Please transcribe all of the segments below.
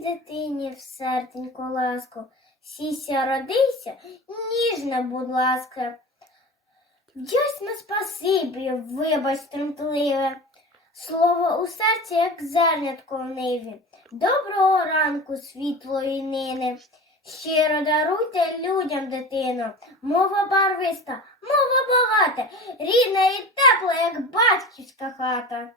Дитині в серденьку ласку, сійся родися, ніжна, будь ласка. Вдячна спасибі, вибач тремтливе. Слово у серці, як зернятко в ниві. Доброго ранку, світлої нини. Щиро даруйте людям дитину. Мова барвиста, мова багата, рідна і тепла, як батьківська хата.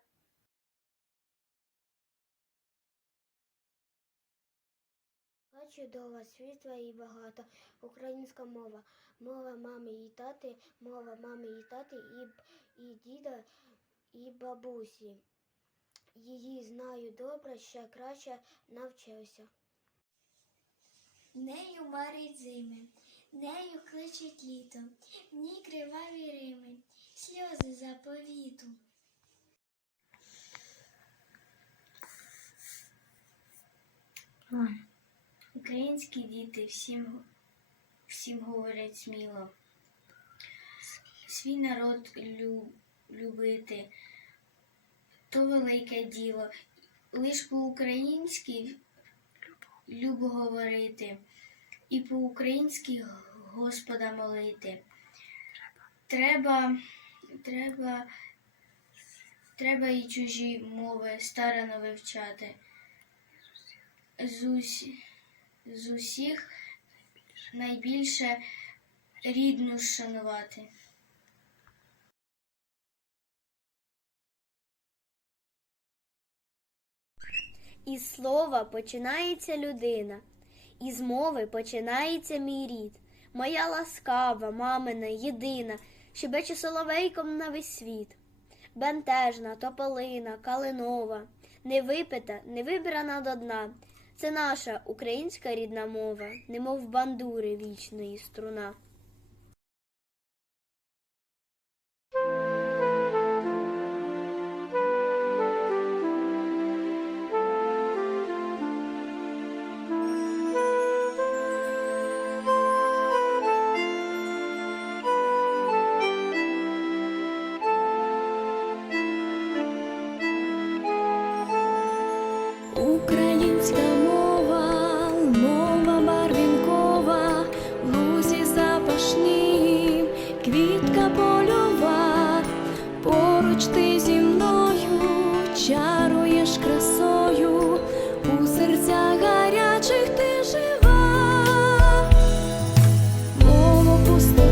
Чудова, світла і багата українська мова. Мова мами і тати, мова мами і тати, і, і діда, і бабусі. Її знаю добре, ще краще навчився. Нею марить зими, нею кличить літо, в ній криваві рими, сльози заповіту. Українські діти всім, всім говорять сміло. Свій народ лю, любити то велике діло. Лиш по-українськи любо говорити і по-українськи Господа молити. Треба, треба, треба і чужі мови старано вивчати. З, усі, з усіх найбільше рідну шанувати. Із слова починається людина, із мови починається мій рід. Моя ласкава, мамина, єдина, щебече соловейком на весь світ. Бентежна, тополина, калинова, не випита, не вибрана до дна. Це наша українська рідна мова, немов бандури вічної струна. Україна мечты земли.